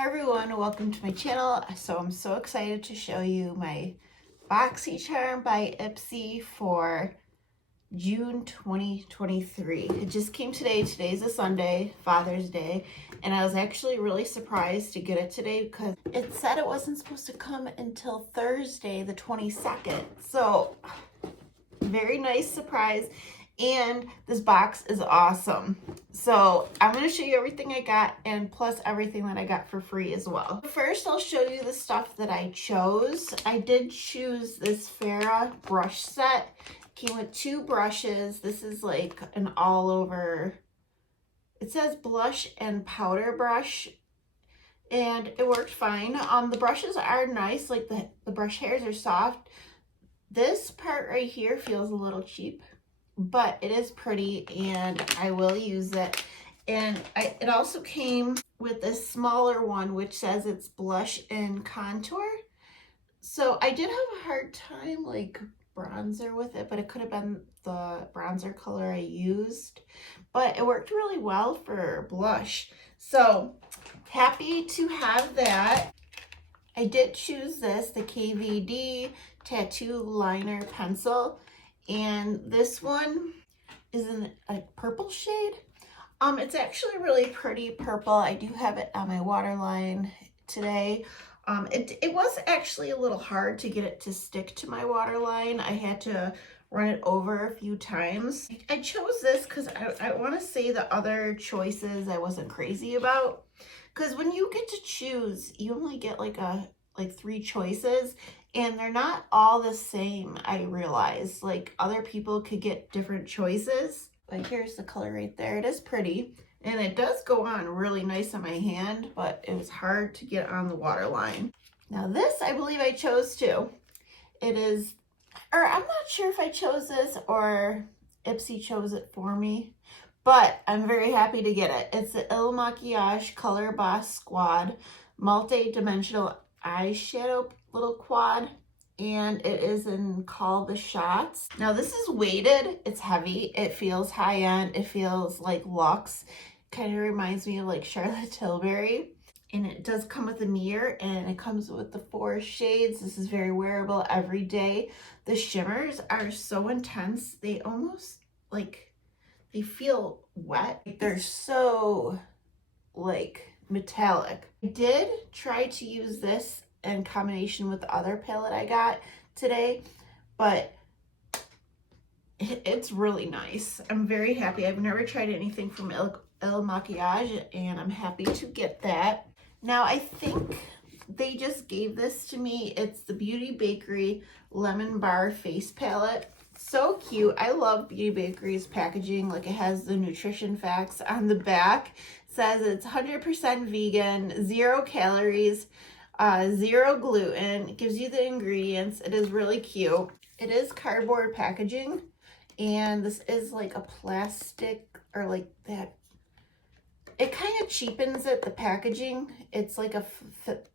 Hi everyone, welcome to my channel. So I'm so excited to show you my BOXYCHARM by IPSY for June 2023. It just came today. Today's a Sunday, Father's Day, and I was actually really surprised to get it today because it said it wasn't supposed to come until Thursday, the 22nd. So very nice surprise. And this box is awesome. So I'm going to show you everything I got and plus everything that I got for free as well. First, I'll show you the stuff that I chose. I did choose this Farrah brush set. Came with 2 brushes. This is like an all over, it says blush and powder brush. And it worked fine. The brushes are nice, like the brush hairs are soft. This part right here feels a little cheap, but it is pretty and I will use it. And it also came with a smaller one which says it's blush and contour. So I did have a hard time like bronzer with it, but it could have been the bronzer color I used, but it worked really well for blush. So happy to have that. I did choose this, the KVD Tattoo Liner Pencil. And this one is in a purple shade. It's actually really pretty purple. I do have it on my waterline today. It was actually a little hard to get it to stick to my waterline. I had to run it over a few times. I chose this because I want to say the other choices I wasn't crazy about. Because when you get to choose, you only get like 3 choices. And they're not all the same, I realize. Like other people could get different choices. But here's the color right there. It is pretty. And it does go on really nice on my hand, but it was hard to get on the waterline. Now this, I believe I chose too. It is, or I'm not sure if I chose this or IPSY chose it for me, but I'm very happy to get it. It's the Il Makiage Color Boss Squad multi-dimensional eyeshadow little quad, and it is in Call the Shots. Now this is weighted, it's heavy, it feels high-end, it feels like luxe, kind of reminds me of like Charlotte Tilbury. And it does come with a mirror and it comes with the 4 shades. This is very wearable every day. The shimmers are so intense, they almost like, they feel wet. They're so like metallic. I did try to use this in combination with the other palette I got today, but it's really nice. I'm very happy. I've never tried anything from Il Makiage and I'm happy to get that. Now I think they just gave this to me. It's the Beauty Bakery Lemon Bar Face Palette. So cute. I love Beauty Bakery's packaging. Like it has the nutrition facts on the back. It says it's 100% vegan, 0 calories, 0 gluten. It gives you the ingredients. It is really cute. It is cardboard packaging, and this is like a plastic or like that. It kind of cheapens it, the packaging. It's like a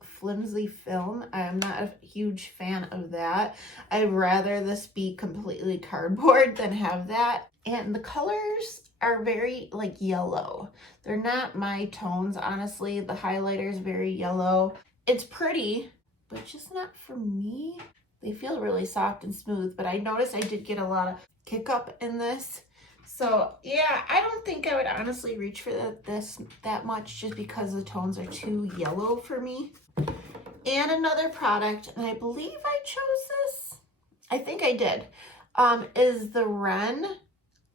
flimsy film. I'm not a huge fan of that. I'd rather this be completely cardboard than have that. And the colors are very like yellow. They're not my tones, honestly. The highlighter is very yellow. It's pretty, but just not for me. They feel really soft and smooth, but I noticed I did get a lot of kick up in this. So yeah, I don't think I would honestly reach for this that much just because the tones are too yellow for me. And another product, and I believe I chose this, I think I did, is the Ren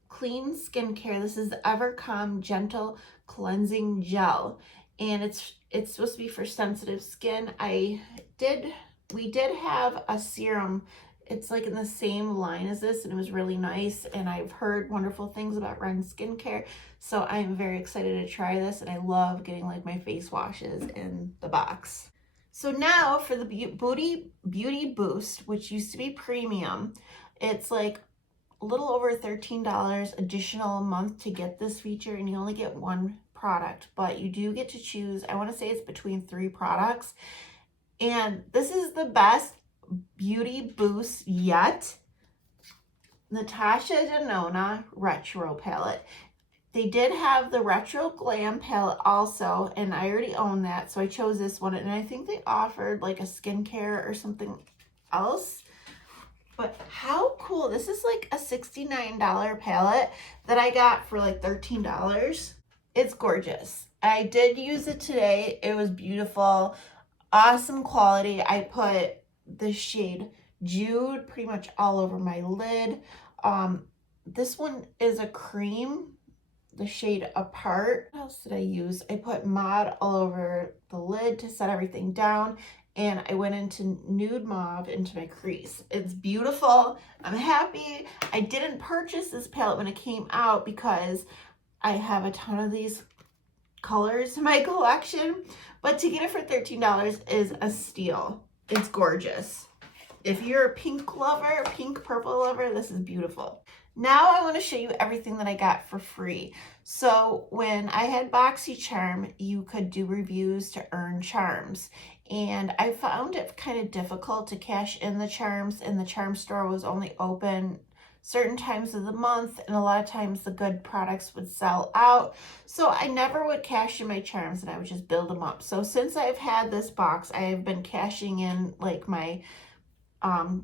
Clean Skincare. This is the Evercalm Gentle Cleansing Gel, and it's supposed to be for sensitive skin. We did have a serum. It's like in the same line as this, and it was really nice, and I've heard wonderful things about Ren Skincare, so I'm very excited to try this, and I love getting like my face washes in the box. So now for the Beauty Boost, which used to be premium, it's like a little over $13 additional a month to get this feature, and you only get 1 product, but you do get to choose. I want to say it's between 3 products, and this is the best beauty boost yet. Natasha Denona Retro palette. They did have the Retro Glam palette also, and I already own that, so I chose this one. And I think they offered like a skincare or something else. But how cool. This is like a $69 palette that I got for like $13. It's gorgeous. I did use it today. It was beautiful. Awesome quality. I put the shade Jude pretty much all over my lid. This one is a cream, the shade Apart. What else did I use? I put Mod all over the lid to set everything down, and I went into Nude Mauve into my crease. It's beautiful. I'm happy. I didn't purchase this palette when it came out because I have a ton of these colors in my collection, but to get it for $13 is a steal. It's gorgeous. If you're a pink lover, pink purple lover, this is beautiful. Now I want to show you everything that I got for free. So when I had BOXYCHARM, you could do reviews to earn charms. And I found it kind of difficult to cash in the charms, and the charm store was only open certain times of the month, and a lot of times the good products would sell out. So I never would cash in my charms, and I would just build them up. So since I've had this box, I have been cashing in like my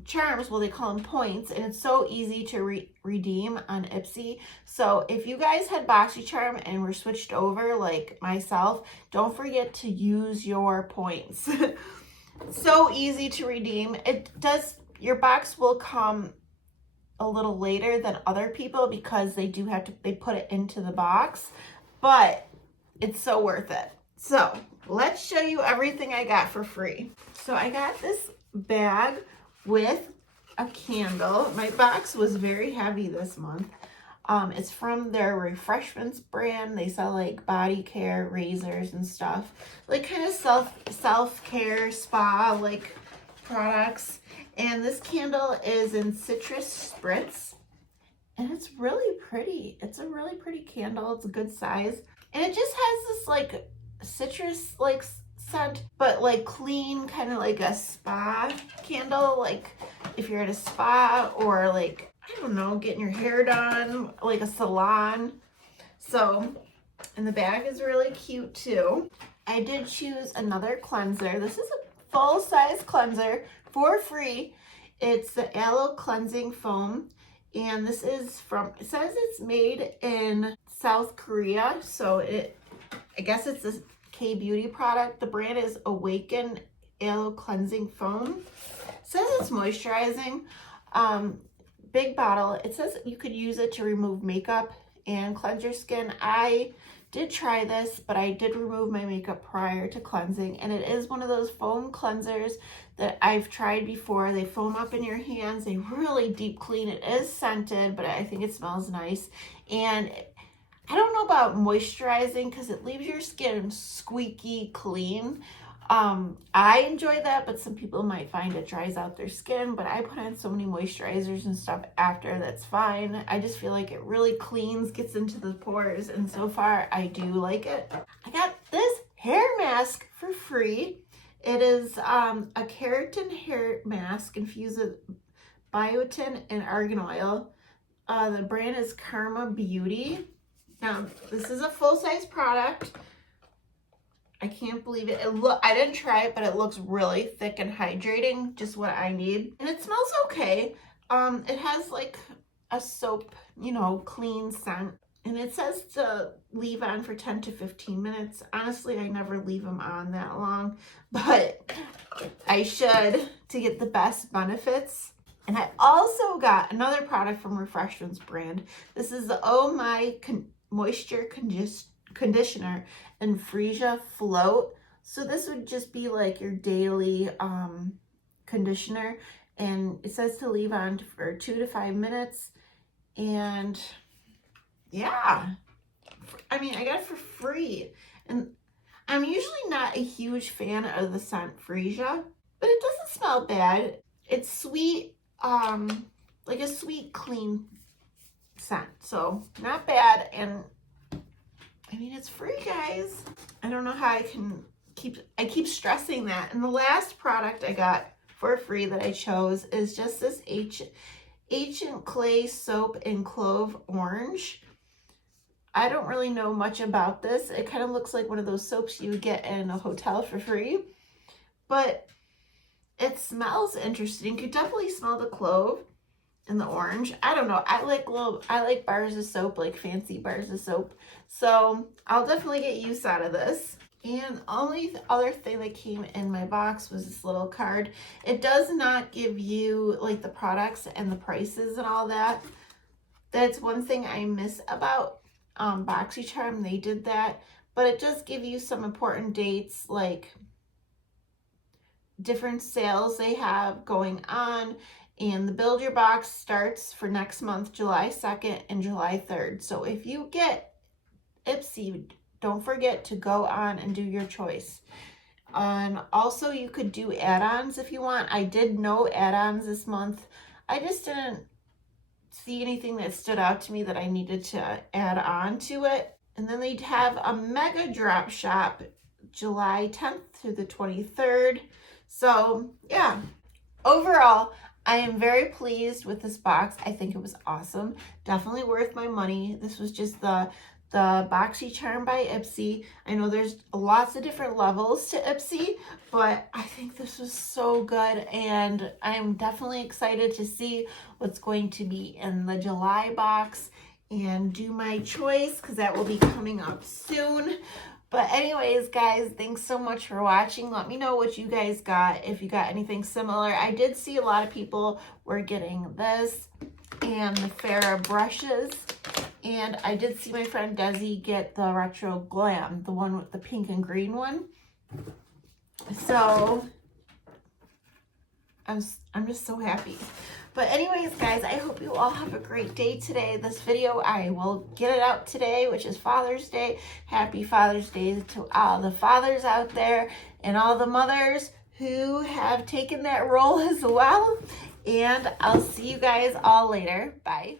charms, well, they call them points, and it's so easy to redeem on Ipsy. So if you guys had BOXYCHARM and were switched over like myself, don't forget to use your points. So easy to redeem. It does, your box will come a little later than other people because they put it into the box, but it's so worth it. So let's show you everything I got for free. So I got this bag with a candle. My box was very heavy this month. It's from their Refreshments brand. They sell like body care, razors and stuff, like kind of self-care spa like products. And this candle is in Citrus Spritz, and it's really pretty. It's a really pretty candle. It's a good size, and it just has this like citrus like scent, but like clean, kind of like a spa candle, like if you're at a spa or like, I don't know, getting your hair done, like a salon. So, and the bag is really cute too. I did choose another cleanser. This is a full-size cleanser for free. It's the Aloe Cleansing Foam, and this is from, it says it's made in South Korea, so I guess it's a K-beauty product. The brand is Awaken Aloe Cleansing Foam. It says it's moisturizing. Big bottle. It says you could use it to remove makeup and cleanse your skin. I did try this, but I did remove my makeup prior to cleansing, and it is one of those foam cleansers that I've tried before. They foam up in your hands. They really deep clean. It is scented, but I think it smells nice. And I don't know about moisturizing because it leaves your skin squeaky clean. I enjoy that, but some people might find it dries out their skin, but I put on so many moisturizers and stuff after, that's fine. I just feel like it really cleans, gets into the pores, and so far I do like it. I got this hair mask for free. It is a keratin hair mask infused with biotin and argan oil. The brand is Karma Beauty. Now, this is a full-size product. I can't believe it. I didn't try it, but it looks really thick and hydrating, just what I need. And it smells okay. It has like a soap, you know, clean scent. And it says to leave on for 10 to 15 minutes. Honestly, I never leave them on that long, but I should to get the best benefits. And I also got another product from Refreshments brand. This is the Oh My Moisture Conditioner and Freesia Float. So this would just be like your daily conditioner, and it says to leave on for 2 to 5 minutes. And yeah, I mean, I got it for free, and I'm usually not a huge fan of the scent Freesia, but it doesn't smell bad. It's sweet, like a sweet clean scent, so not bad. And I mean, it's free, guys. I don't know how I keep stressing that. And the last product I got for free that I chose is just this Ancient Clay Soap in Clove Orange. I don't really know much about this. It kind of looks like one of those soaps you would get in a hotel for free, but it smells interesting. You could definitely smell the clove and the orange. I don't know. I like bars of soap, like fancy bars of soap. So I'll definitely get use out of this. And only other thing that came in my box was this little card. It does not give you like the products and the prices and all that. That's one thing I miss about BOXYCHARM. They did that, but it does give you some important dates, like different sales they have going on. And the Build Your Box starts for next month, July 2nd and July 3rd. So if you get IPSY, don't forget to go on and do your choice. And also you could do add-ons if you want. I did no add-ons this month. I just didn't see anything that stood out to me that I needed to add on to it. And then they'd have a mega drop shop July 10th through the 23rd. So yeah, overall, I am very pleased with this box. I think it was awesome. Definitely worth my money. This was just the BOXYCHARM by IPSY. I know there's lots of different levels to IPSY, but I think this was so good, and I'm definitely excited to see what's going to be in the July box and do my choice, because that will be coming up soon. But anyways, guys, thanks so much for watching. Let me know what you guys got, if you got anything similar. I did see a lot of people were getting this and the Farrah brushes. And I did see my friend Desi get the Retro Glam, the one with the pink and green one. So I'm just so happy. But anyways, guys, I hope you all have a great day today. This video, I will get it out today, which is Father's Day. Happy Father's Day to all the fathers out there and all the mothers who have taken that role as well. And I'll see you guys all later. Bye.